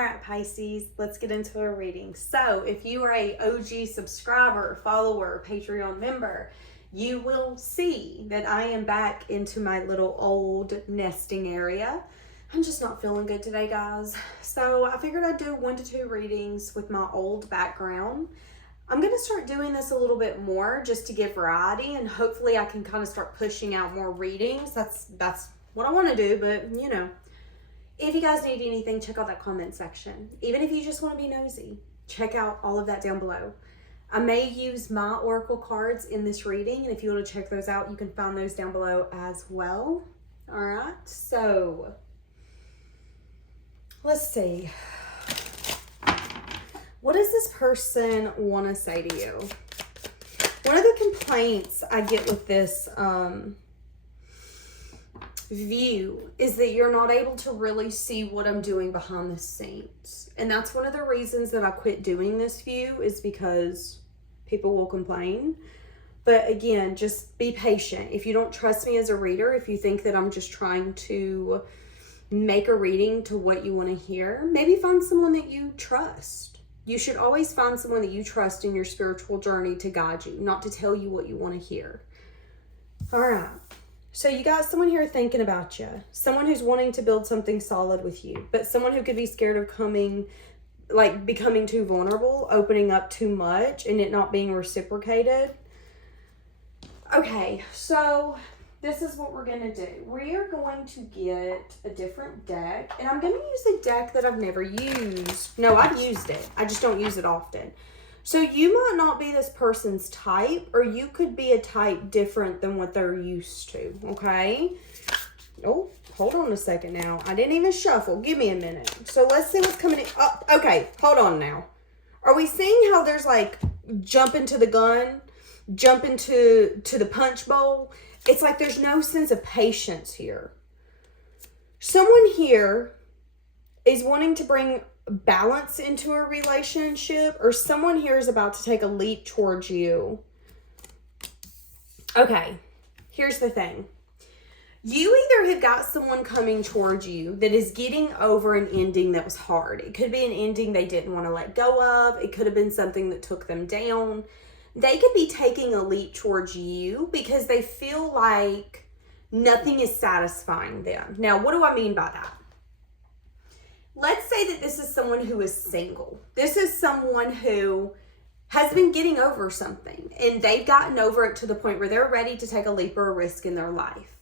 All right, Pisces, let's get into a reading. So if you are a OG subscriber, follower, Patreon member, you will see that I am back into my little old nesting area. I'm just not feeling good today, guys. So I figured I'd do 1 to 2 readings with my old background. I'm going to start doing this a little bit more just to give variety, and hopefully I can kind of start pushing out more readings. That's what I want to do, but you know. If you guys need anything, check out that comment section. Even if you just want to be nosy, check out all of that down below. I may use my oracle cards in this reading, and if you want to check those out, you can find those down below as well. All right, so let's see. What does this person want to say to you? One of the complaints I get with this view is that you're not able to really see what I'm doing behind the scenes. And that's one of the reasons that I quit doing this view, is because people will complain. But again, just be patient. If you don't trust me as a reader, if you think that I'm just trying to make a reading to what you want to hear, maybe find someone that you trust. You should always find someone that you trust in your spiritual journey to guide you, not to tell you what you want to hear. All right. So you got someone here thinking about you, someone who's wanting to build something solid with you, but someone who could be scared of becoming too vulnerable, opening up too much, and it not being reciprocated. Okay, so this is what we're going to do. We are going to get a different deck, and I'm going to use a deck that I've never used. No, I've used it. I just don't use it often. So you might not be this person's type, or you could be a type different than what they're used to, okay? Oh, hold on a second now. I didn't even shuffle. Give me a minute. So let's see what's coming in. Oh, okay, hold on now. Are we seeing how there's like jump into the gun, jump into the punch bowl? It's like there's no sense of patience here. Someone here is wanting to bring balance into a relationship, or someone here is about to take a leap towards you. Okay, here's the thing. You either have got someone coming towards you that is getting over an ending that was hard. It could be an ending they didn't want to let go of. It could have been something that took them down. They could be taking a leap towards you because they feel like nothing is satisfying them. Now, what do I mean by that? Let's say that this is someone who is single. This is someone who has been getting over something, and they've gotten over it to the point where they're ready to take a leap or a risk in their life.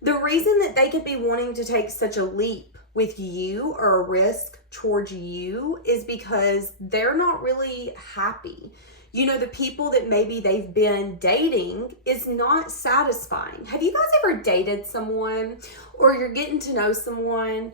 The reason that they could be wanting to take such a leap with you or a risk towards you is because they're not really happy. You know, the people that maybe they've been dating is not satisfying. Have you guys ever dated someone, or you're getting to know someone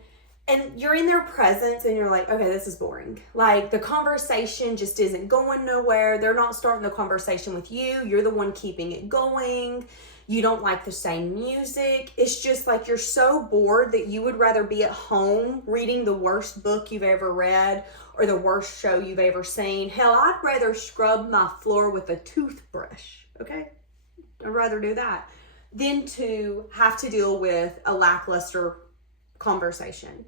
and you're in their presence and you're like, okay, this is boring. Like the conversation just isn't going nowhere. They're not starting the conversation with you. You're the one keeping it going. You don't like the same music. It's just like you're so bored that you would rather be at home reading the worst book you've ever read or the worst show you've ever seen. Hell, I'd rather scrub my floor with a toothbrush, okay? I'd rather do that than to have to deal with a lackluster conversation.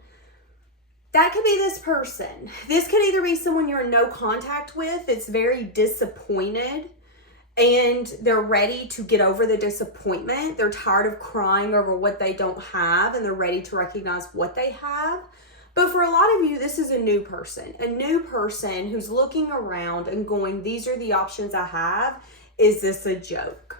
That could be this person. This could either be someone you're in no contact with. It's very disappointed and they're ready to get over the disappointment. They're tired of crying over what they don't have, and they're ready to recognize what they have. But for a lot of you, this is a new person who's looking around and going, these are the options I have. Is this a joke?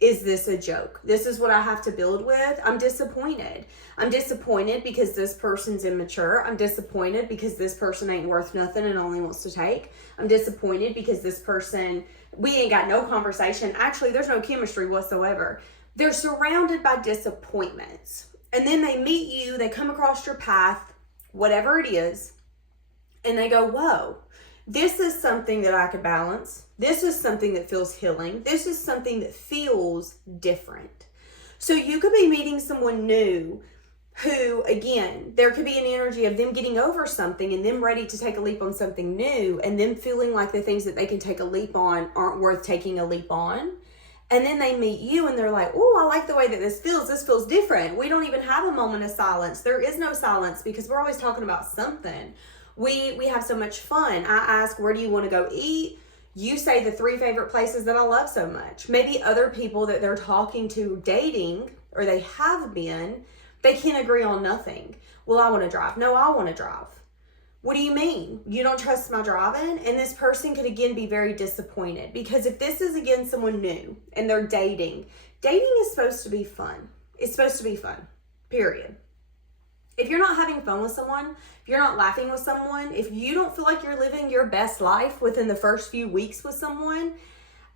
Is this a joke? This is what I have to build with. I'm disappointed. I'm disappointed because this person's immature. I'm disappointed because this person ain't worth nothing and only wants to take. I'm disappointed because this person, we ain't got no conversation. Actually, there's no chemistry whatsoever. They're surrounded by disappointments. And then they meet you, they come across your path, whatever it is, and they go, whoa, this is something that I could balance. This is something that feels healing. This is something that feels different. So you could be meeting someone new who, again, there could be an energy of them getting over something and them ready to take a leap on something new, and them feeling like the things that they can take a leap on aren't worth taking a leap on. And then they meet you and they're like, oh, I like the way that this feels. This feels different. We don't even have a moment of silence. There is no silence because we're always talking about something. We have so much fun. I ask, where do you want to go eat? You say the 3 favorite places that I love so much. Maybe other people that they're talking to, dating, or they have been, they can't agree on nothing. Well, I want to drive. No, I want to drive. What do you mean? You don't trust my driving? And this person could again be very disappointed, because if this is again someone new and they're dating is supposed to be fun. It's supposed to be fun, period. If you're not having fun with someone, if you're not laughing with someone, if you don't feel like you're living your best life within the first few weeks with someone,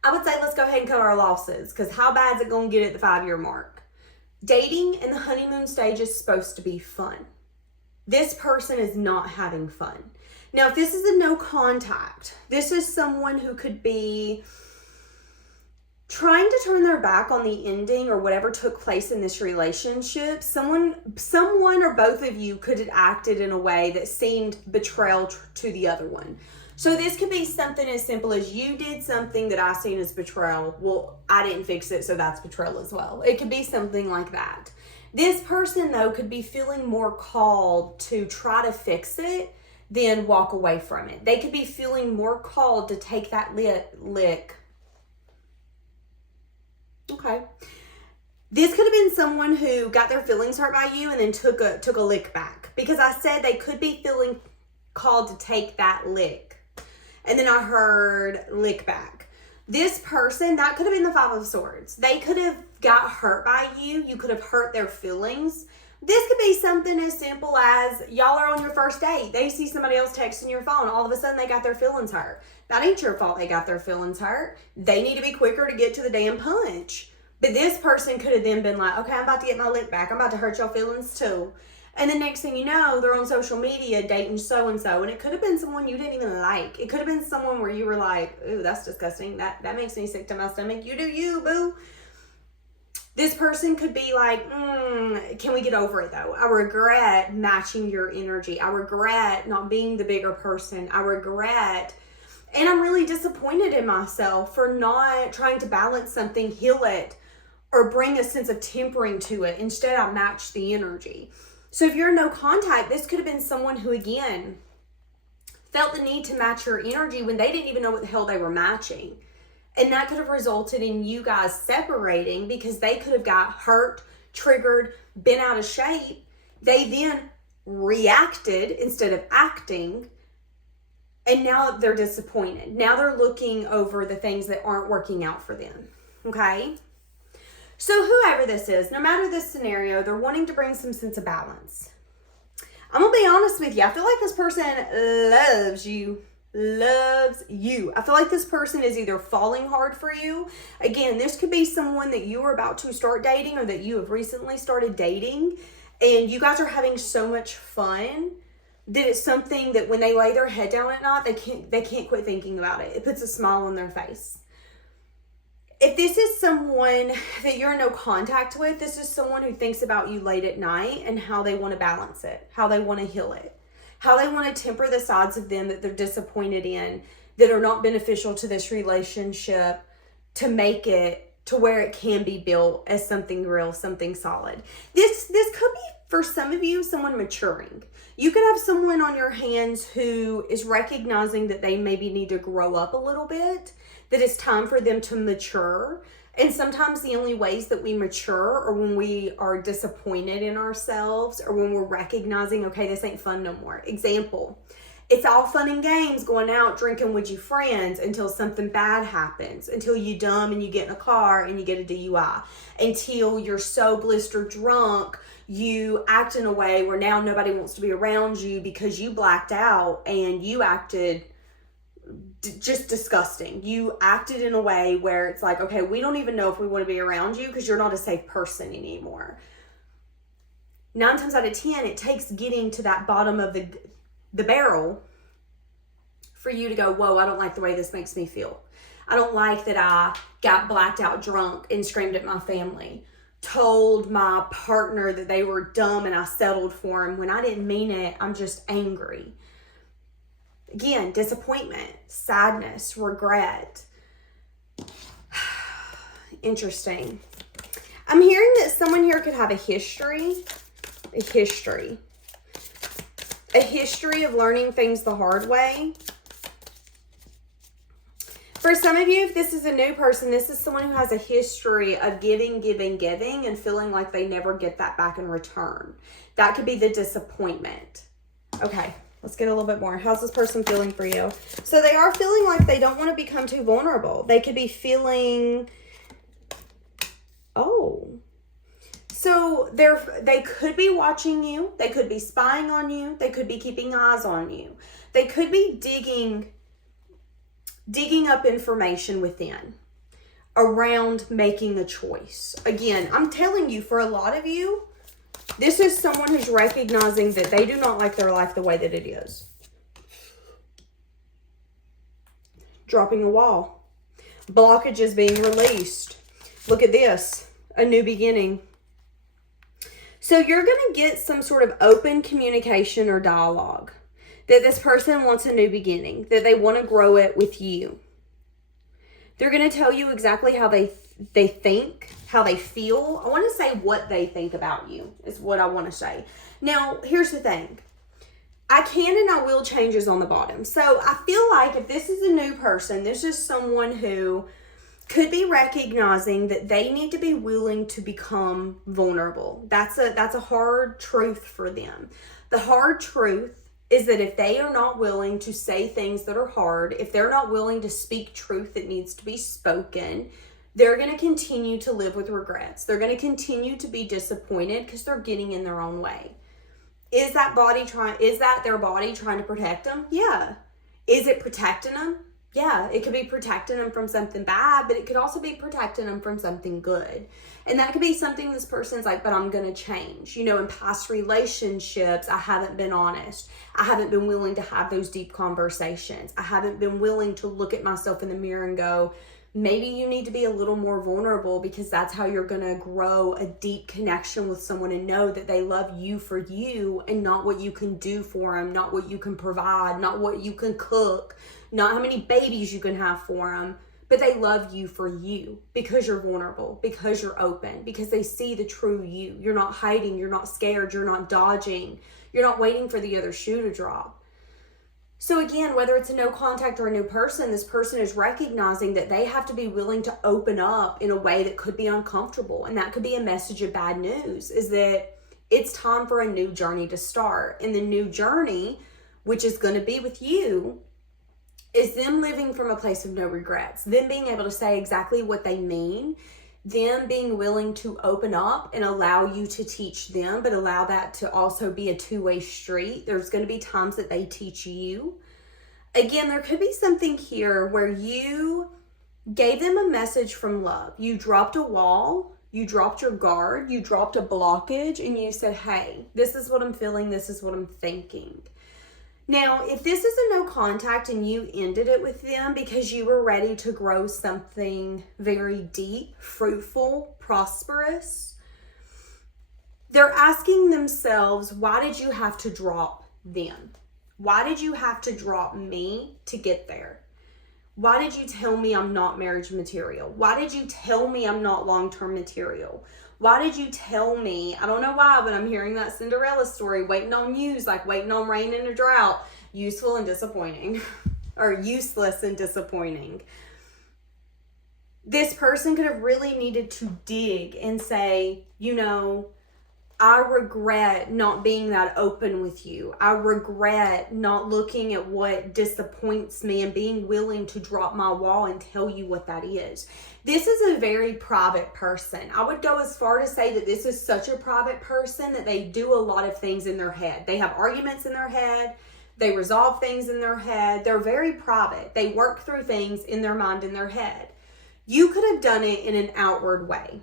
I would say let's go ahead and cut our losses, because how bad is it going to get at the 5-year mark? Dating in the honeymoon stage is supposed to be fun. This person is not having fun. Now, if this is a no contact, this is someone who could be trying to turn their back on the ending or whatever took place in this relationship. Someone or both of you could have acted in a way that seemed betrayal to the other one. So this could be something as simple as, you did something that I seen as betrayal. Well, I didn't fix it, so that's betrayal as well. It could be something like that. This person, though, could be feeling more called to try to fix it than walk away from it. They could be feeling more called to take that lick. Okay. This could have been someone who got their feelings hurt by you and then took a lick back. Because I said they could be feeling called to take that lick. And then I heard lick back. This person, that could have been the 5 of Swords. They could have got hurt by you. You could have hurt their feelings. This could be something as simple as, y'all are on your first date. They see somebody else texting your phone. All of a sudden, they got their feelings hurt. That ain't your fault they got their feelings hurt. They need to be quicker to get to the damn punch. But this person could have then been like, okay, I'm about to get my lick back. I'm about to hurt your feelings too. And the next thing you know, they're on social media dating so-and-so. And it could have been someone you didn't even like. It could have been someone where you were like, ooh, that's disgusting. That makes me sick to my stomach. You do you, boo. This person could be like, can we get over it though? I regret matching your energy. I regret not being the bigger person. I regret, and I'm really disappointed in myself for not trying to balance something, heal it, or bring a sense of tempering to it. Instead, I matched the energy. So if you're in no contact, this could have been someone who, again, felt the need to match your energy when they didn't even know what the hell they were matching. And that could have resulted in you guys separating, because they could have got hurt, triggered, been out of shape. They then reacted instead of acting. And now they're disappointed. Now they're looking over the things that aren't working out for them. Okay? So whoever this is, no matter the scenario, they're wanting to bring some sense of balance. I'm going to be honest with you. I feel like this person loves you. I feel like this person is either falling hard for you. Again, this could be someone that you are about to start dating, or that you have recently started dating, and you guys are having so much fun that it's something that when they lay their head down at night, they can't quit thinking about it. It puts a smile on their face. If this is someone that you're in no contact with, this is someone who thinks about you late at night and how they want to balance it, how they want to heal it, how they want to temper the sides of them that they're disappointed in, that are not beneficial to this relationship, to make it to where it can be built as something real, something solid. This could be, for some of you, someone maturing. You could have someone on your hands who is recognizing that they maybe need to grow up a little bit, that it's time for them to mature. And sometimes the only ways that we mature are when we are disappointed in ourselves, or when we're recognizing, okay, this ain't fun no more. Example, it's all fun and games going out drinking with your friends until something bad happens, until you dumb and you get in a car and you get a DUI, until you're so blistered drunk, you act in a way where now nobody wants to be around you because you blacked out and you acted just disgusting. You acted in a way where it's like, okay, we don't even know if we want to be around you because you're not a safe person anymore. 9 times out of 10, it takes getting to that bottom of the barrel for you to go, whoa, I don't like the way this makes me feel. I don't like that I got blacked out drunk and screamed at my family, told my partner that they were dumb and I settled for him when I didn't mean it. I'm just angry. Again, disappointment, sadness, regret. Interesting. I'm hearing that someone here could have a history. a history of learning things the hard way. For some of you, if this is a new person, this is someone who has a history of giving, and feeling like they never get that back in return. That could be the disappointment. Okay, let's get a little bit more. How's this person feeling for you? So they are feeling like they don't want to become too vulnerable. They could be feeling, so they could be watching you. They could be spying on you. They could be keeping eyes on you. They could be digging up information within around making a choice. Again, I'm telling you, for a lot of you, this is someone who's recognizing that they do not like their life the way that it is. Dropping a wall. Blockages being released. Look at this. A new beginning. So you're going to get some sort of open communication or dialogue. That this person wants a new beginning. That they want to grow it with you. They're going to tell you exactly how they think, how they feel. I want to say what they think about you is what I want to say. Now, here's the thing. I can and I will changes on the bottom. So I feel like if this is a new person, this is someone who could be recognizing that they need to be willing to become vulnerable. That's a hard truth for them. The hard truth is that if they are not willing to say things that are hard, if they're not willing to speak truth that needs to be spoken, they're going to continue to live with regrets. They're going to continue to be disappointed because they're getting in their own way. Is that their body trying to protect them? Yeah. Is it protecting them? Yeah, it could be protecting them from something bad, but it could also be protecting them from something good. And that could be something this person's like, but I'm going to change. You know, in past relationships, I haven't been honest. I haven't been willing to have those deep conversations. I haven't been willing to look at myself in the mirror and go, maybe you need to be a little more vulnerable, because that's how you're going to grow a deep connection with someone and know that they love you for you and not what you can do for them, not what you can provide, not what you can cook, not how many babies you can have for them, but they love you for you because you're vulnerable, because you're open, because they see the true you. You're not hiding, you're not scared, you're not dodging, you're not waiting for the other shoe to drop. So again, whether it's a no contact or a new person, this person is recognizing that they have to be willing to open up in a way that could be uncomfortable. And that could be a message of bad news, is that it's time for a new journey to start. And the new journey, which is going to be with you, is them living from a place of no regrets, them being able to say exactly what they mean, them being willing to open up and allow you to teach them, but allow that to also be a two-way street. There's going to be times that they teach you. Again, there could be something here where you gave them a message from love. You dropped a wall, you dropped your guard, you dropped a blockage, and you said, hey, this is what I'm feeling, this is what I'm thinking. Now, if this is a no contact and you ended it with them because you were ready to grow something very deep, fruitful, prosperous, they're asking themselves, why did you have to drop them? Why did you have to drop me to get there? Why did you tell me I'm not marriage material? Why did you tell me I'm not long-term material? Why did you tell me? I don't know why, but I'm hearing that Cinderella story, waiting on news, like waiting on rain in a drought. Useful and disappointing. Or useless and disappointing. This person could have really needed to dig and say, you know, I regret not being that open with you. I regret not looking at what disappoints me and being willing to drop my wall and tell you what that is. This is a very private person. I would go as far to say that this is such a private person that they do a lot of things in their head. They have arguments in their head. They resolve things in their head. They're very private. They work through things in their mind, in their head. You could have done it in an outward way.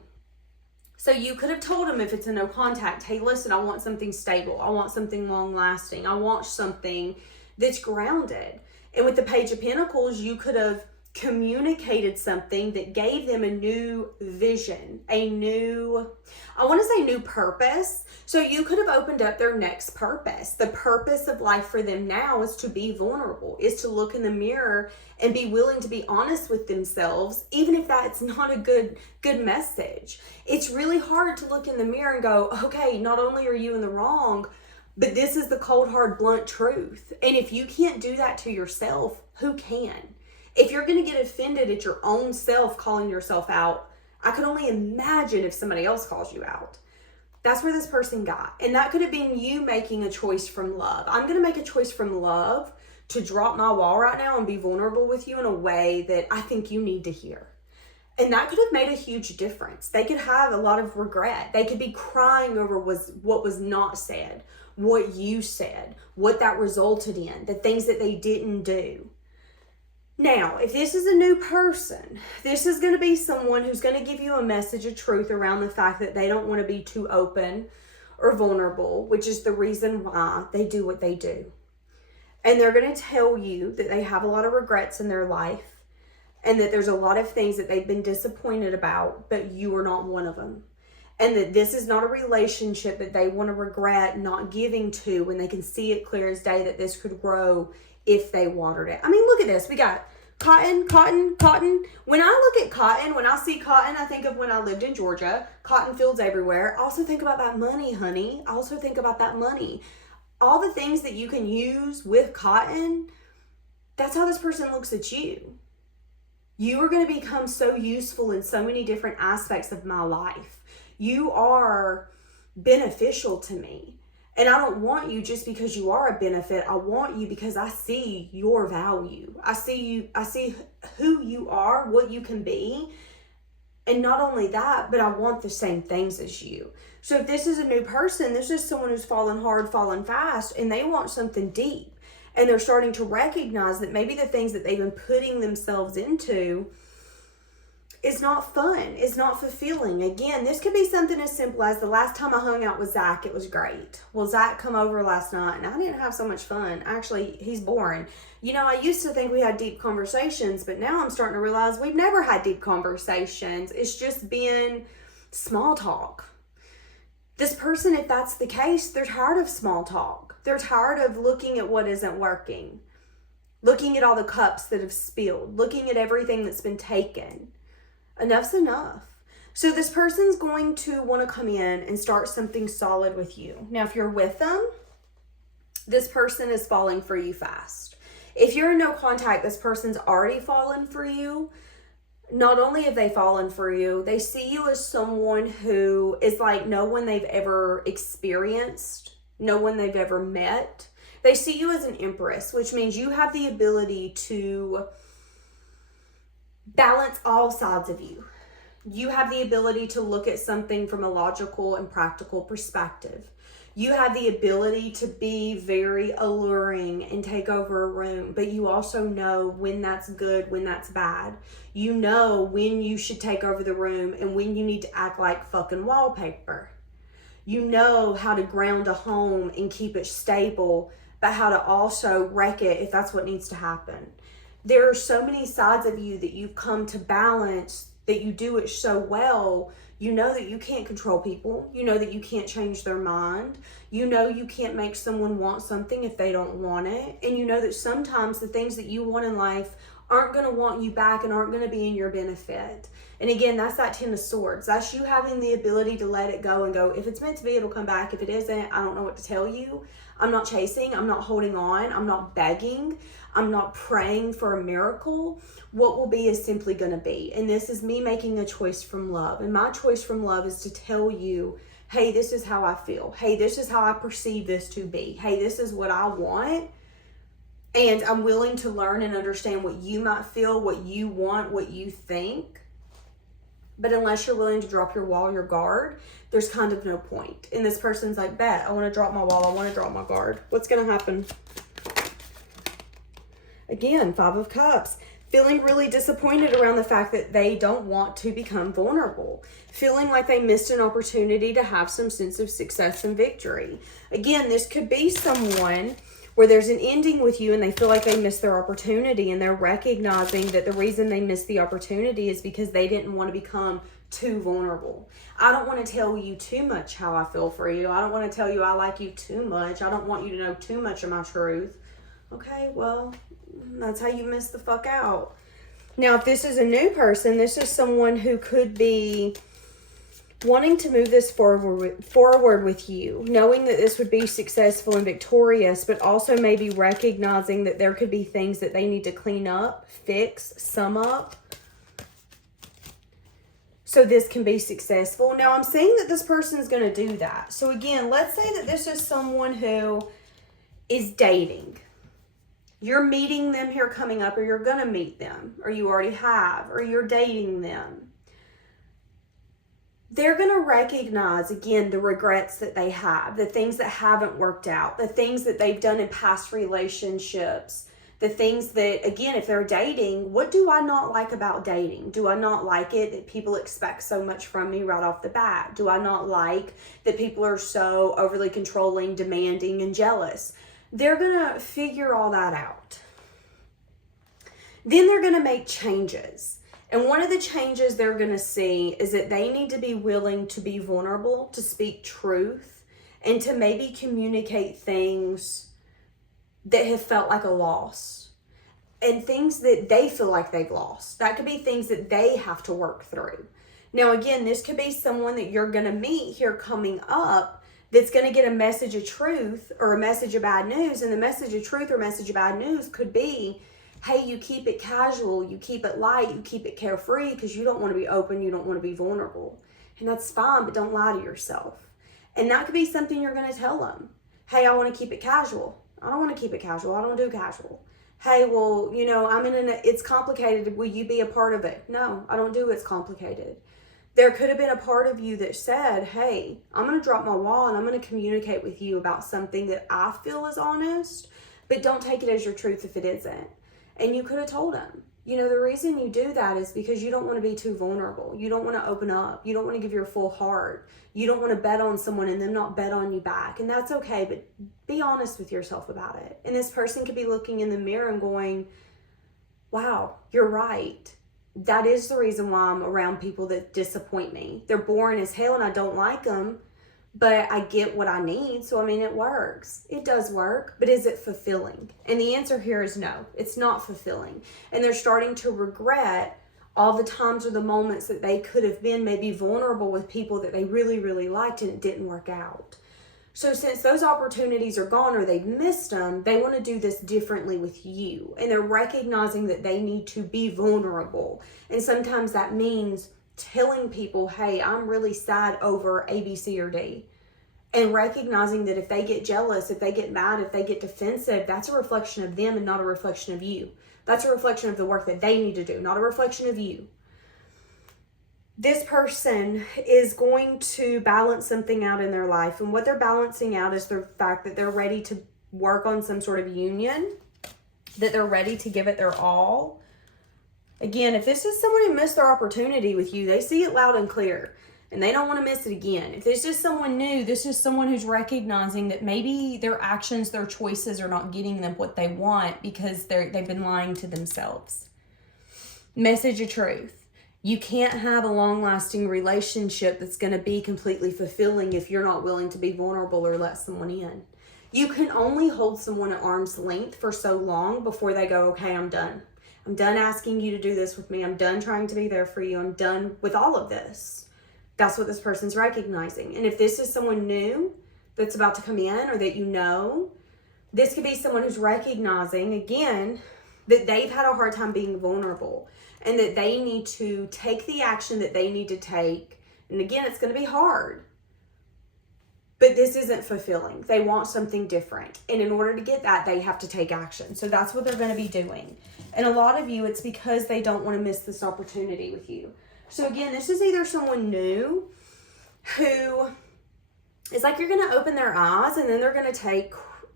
So you could have told them, if it's a no contact, hey, listen, I want something stable. I want something long lasting. I want something that's grounded. And with the Page of Pentacles, you could have communicated something that gave them a new vision, a new, I want to say new purpose. So you could have opened up their next purpose. The purpose of life for them now is to be vulnerable, is to look in the mirror and be willing to be honest with themselves, even if that's not a good message. It's really hard to look in the mirror and go, okay, not only are you in the wrong, But this is the cold, hard, blunt truth. And if you can't do that to yourself, who can? If you're going to get offended at your own self calling yourself out, I could only imagine if somebody else calls you out. That's where this person got. And that could have been you making a choice from love. I'm going to make a choice from love to drop my wall right now and be vulnerable with you in a way that I think you need to hear. And that could have made a huge difference. They could have a lot of regret. They could be crying over what was not said, what you said, what that resulted in, the things that they didn't do. Now, if this is a new person, this is going to be someone who's going to give you a message of truth around the fact that they don't want to be too open or vulnerable, which is the reason why they do what they do. And they're going to tell you that they have a lot of regrets in their life and that there's a lot of things that they've been disappointed about, but you are not one of them. And that this is not a relationship that they want to regret not giving to when they can see it clear as day that this could grow if they watered it. I mean, look at this. We got cotton, cotton, cotton. When I look at cotton, when I see cotton, I think of when I lived in Georgia. Cotton fields everywhere. I also think about that money, honey. I also think about that money. All the things that you can use with cotton, that's how this person looks at you. You are going to become so useful in so many different aspects of my life. You are beneficial to me. And I don't want you just because you are a benefit. I want you because I see your value. I see who you are, what you can be. And not only that, but I want the same things as you. So if this is a new person, this is someone who's fallen hard, fallen fast, and they want something deep. And they're starting to recognize that maybe the things that they've been putting themselves into is not fun. It's not fulfilling. Again, this could be something as simple as the last time I hung out with Zach, it was great. Well, Zach come over last night and I didn't have so much fun. Actually, he's boring. You know, I used to think we had deep conversations, but now I'm starting to realize we've never had deep conversations. It's just been small talk. This person, if that's the case, they're tired of small talk. They're tired of looking at what isn't working, looking at all the cups that have spilled, looking at everything that's been taken. Enough's enough. So this person's going to want to come in and start something solid with you. Now, if you're with them, this person is falling for you fast. If you're in no contact, this person's already fallen for you. Not only have they fallen for you, they see you as someone who is like no one they've ever experienced, no one they've ever met. They see you as an empress, which means you have the ability to balance all sides of you. You have the ability to look at something from a logical and practical perspective. You have the ability to be very alluring and take over a room, but you also know when that's good, when that's bad. You know when you should take over the room and when you need to act like fucking wallpaper. You know how to ground a home and keep it stable, but how to also wreck it if that's what needs to happen. There are so many sides of you that you've come to balance, that you do it so well. You know that you can't control people. You know that you can't change their mind. You know you can't make someone want something if they don't want it. And you know that sometimes the things that you want in life aren't going to want you back and aren't going to be in your benefit. And again, that's that 10 of Swords. That's you having the ability to let it go and go, if it's meant to be, it'll come back. If it isn't, I don't know what to tell you. I'm not chasing. I'm not holding on. I'm not begging. I'm not praying for a miracle. What will be is simply going to be. And this is me making a choice from love. And my choice from love is to tell you, hey, this is how I feel. Hey, this is how I perceive this to be. Hey, this is what I want. And I'm willing to learn and understand what you might feel, what you want, what you think. But unless you're willing to drop your wall, your guard, there's kind of no point. And this person's like, bet, I want to drop my wall. I want to drop my guard. What's going to happen? Again, 5 of Cups. Feeling really disappointed around the fact that they don't want to become vulnerable. Feeling like they missed an opportunity to have some sense of success and victory. Again, this could be someone where there's an ending with you and they feel like they missed their opportunity, and they're recognizing that the reason they missed the opportunity is because they didn't want to become too vulnerable. I don't want to tell you too much how I feel for you. I don't want to tell you I like you too much. I don't want you to know too much of my truth. Okay, well, that's how you miss the fuck out. Now, if this is a new person, this is someone who could be wanting to move this forward with you, knowing that this would be successful and victorious, but also maybe recognizing that there could be things that they need to clean up, fix, sum up, so this can be successful. Now, I'm saying that this person is going to do that. So again, let's say that this is someone who is dating. You're meeting them here coming up, or you're going to meet them, or you already have, or you're dating them. They're going to recognize, again, the regrets that they have, the things that haven't worked out, the things that they've done in past relationships, the things that, again, if they're dating, what do I not like about dating? Do I not like it that people expect so much from me right off the bat? Do I not like that people are so overly controlling, demanding, and jealous? They're going to figure all that out. Then they're going to make changes. And one of the changes they're going to see is that they need to be willing to be vulnerable, to speak truth, and to maybe communicate things that have felt like a loss and things that they feel like they've lost. That could be things that they have to work through. Now, again, this could be someone that you're going to meet here coming up that's going to get a message of truth or a message of bad news. And the message of truth or message of bad news could be, hey, you keep it casual, you keep it light, you keep it carefree because you don't want to be open, you don't want to be vulnerable. And that's fine, but don't lie to yourself. And that could be something you're going to tell them. Hey, I want to keep it casual. I don't want to keep it casual. I don't do casual. Hey, well, you know, it's complicated. Will you be a part of it? No, I don't do it's complicated. There could have been a part of you that said, hey, I'm going to drop my wall and I'm going to communicate with you about something that I feel is honest, but don't take it as your truth if it isn't. And you could have told them, you know, the reason you do that is because you don't want to be too vulnerable. You don't want to open up. You don't want to give your full heart. You don't want to bet on someone and them not bet on you back. And that's okay, but be honest with yourself about it. And this person could be looking in the mirror and going, wow, you're right. That is the reason why I'm around people that disappoint me. They're boring as hell and I don't like them, but I get what I need. So, I mean, it works. It does work, but is it fulfilling? And the answer here is no, it's not fulfilling. And they're starting to regret all the times or the moments that they could have been maybe vulnerable with people that they really, really liked and it didn't work out. So since those opportunities are gone or they've missed them, they want to do this differently with you. And they're recognizing that they need to be vulnerable. And sometimes that means telling people, hey, I'm really sad over A, B, C, or D. And recognizing that if they get jealous, if they get mad, if they get defensive, that's a reflection of them and not a reflection of you. That's a reflection of the work that they need to do, not a reflection of you. This person is going to balance something out in their life. And what they're balancing out is the fact that they're ready to work on some sort of union, that they're ready to give it their all. Again, if this is someone who missed their opportunity with you, they see it loud and clear and they don't want to miss it again. If this is someone new, this is someone who's recognizing that maybe their actions, their choices are not getting them what they want because they've been lying to themselves. Message of truth. You can't have a long-lasting relationship that's going to be completely fulfilling if you're not willing to be vulnerable or let someone in. You can only hold someone at arm's length for so long before they go, okay, I'm done. I'm done asking you to do this with me. I'm done trying to be there for you. I'm done with all of this. That's what this person's recognizing. And if this is someone new that's about to come in or that you know, this could be someone who's recognizing, again, that they've had a hard time being vulnerable and that they need to take the action that they need to take. And again, it's going to be hard, but this isn't fulfilling. They want something different. And in order to get that, they have to take action. So that's what they're going to be doing. And a lot of you, it's because they don't want to miss this opportunity with you. So again, this is either someone new who is like, you're going to open their eyes and then they're going to take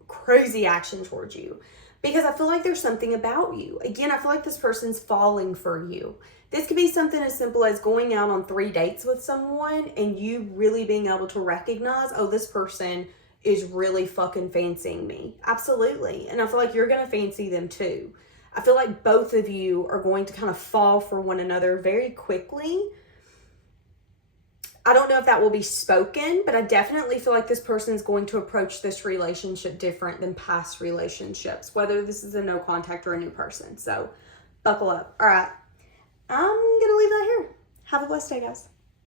crazy action towards you. Because I feel like there's something about you. Again, I feel like this person's falling for you. This could be something as simple as going out on 3 dates with someone and you really being able to recognize, oh, this person is really fucking fancying me. Absolutely. And I feel like you're going to fancy them too. I feel like both of you are going to kind of fall for one another very quickly. I don't know if that will be spoken, but I definitely feel like this person is going to approach this relationship different than past relationships, whether this is a no contact or a new person. So buckle up. All right. I'm going to leave that here. Have a blessed day, guys.